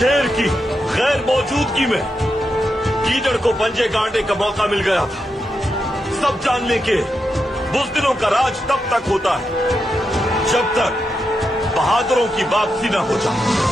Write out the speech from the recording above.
शेर की गैर मौजूदगी में कीचड़ को पंजे गाड़ने का मौका मिल गया था। सब जानने के बुज़दिलों का राज तब तक होता है जब तक बहादुरों की वापसी न हो जाए।